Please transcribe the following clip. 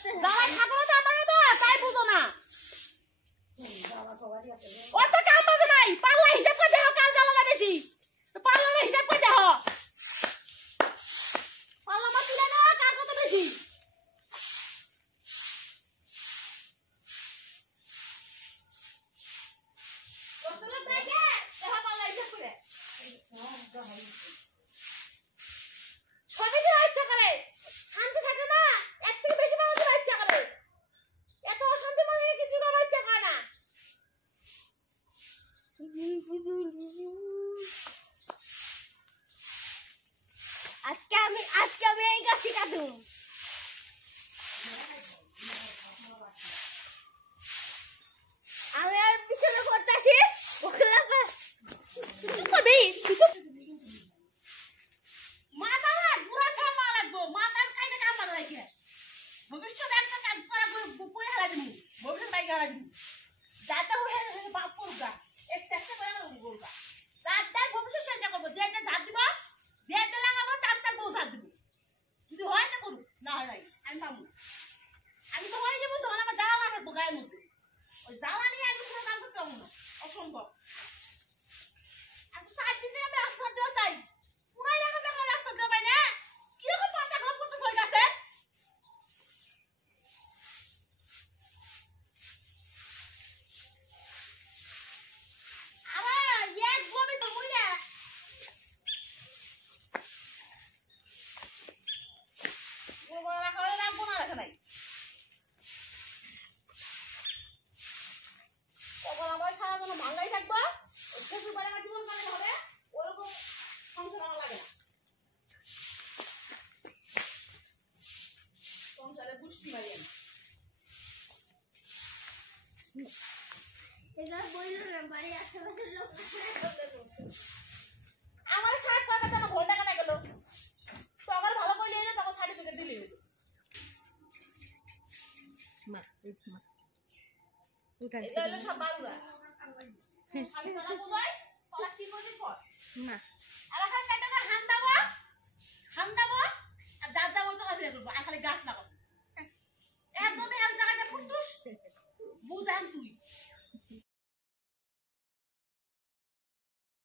যারা থাকো না আমারও তো তাই বুঝো না অত কাম বাজে নাই পাল্লা হিসাব করে দেখো কাল জ্বালা না বেশি পাল্লা হিসাব করে দেখো পাল্লা মাছ তুলে না কার কত বেশি আজকে আমি এই গাছি কাটু আমি আর পিছনে করতে আসি ভবিষ্যৎ একটা কাজ করা বই হারা দিবি ভবিষ্যৎ বাইক হারা দিবি যাতে হয়ে বাপ করবা একটা করে বলবা রাতটা ভবিষ্যৎ চেষ্টা করবো যে একটা ধার দিব যে একটা লাগাবো তার বউ ধার দিব যদি হয় তো করবো না হয় নাই আমি পাবো আমি তো হয়ে যাবো তখন আমার জ্বালা লাগবে গায়ের মধ্যে ওই জ্বালা নিয়ে আমি কোনো কাম করতে পারবো না অসম্ভব আমি তো 7 দিন আমি রাস্তা দেওয়া চাই পুরাই এখন দেখো রাস্তা দেওয়া পাই না কিরকম পাতা খারাপ করতে হয়ে গেছে আমার খাট কথা তো আমার ঘন্টা কাটা গেল তো আমার ভালো করে নিয়ে তখন সার্টিফিকেট দিলি মা উঠান এটা হলো সব বারুরা খালি তারা বোঝায় তারা কি করে পড় না আর